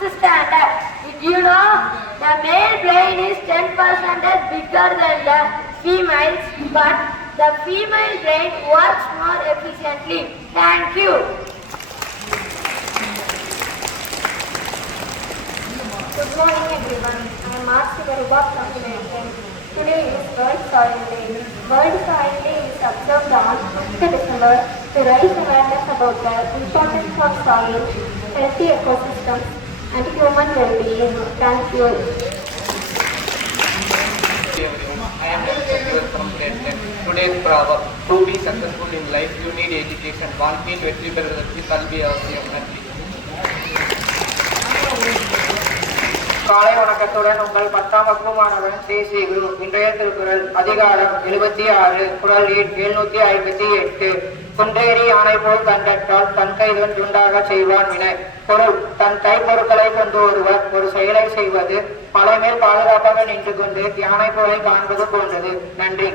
must stand up. Did you know the male brain is 10% bigger than the female's, but the female brain works more efficiently. Thank you. Good morning everyone. I am Master Garuba from United. Today is World Soil Day. World Soil Day is observed on 5th December to raise awareness about the importance of soil, healthy ecosystems and human well-being. Thank you. I am Samuel from grade 10. Today's proverb: to be successful in life, you need education. வாழ்க்கையில் வெற்றி பெறுவதற்கு கல்வி அவசியம். நன்றி. காலை வணக்கத்துடன் உங்கள் 10ஆம் வகுப்பு மாணவன் தேசிய குரு. இன்றைய திருக்குறள் அதிகாரம் 76 குறள் 758. குன்றேறி யானை போல் தண்டட்டால் தன் கைதன் துண்டாக செய்வான் வினை. பொருள்: தன் கைப்பொருட்களை கொண்டு ஒருவர் ஒரு செயலை செய்வது மலை மேல் பாதுகாப்பாக நின்று கொண்டு யானை போலை காண்பது போன்றது. நன்றி.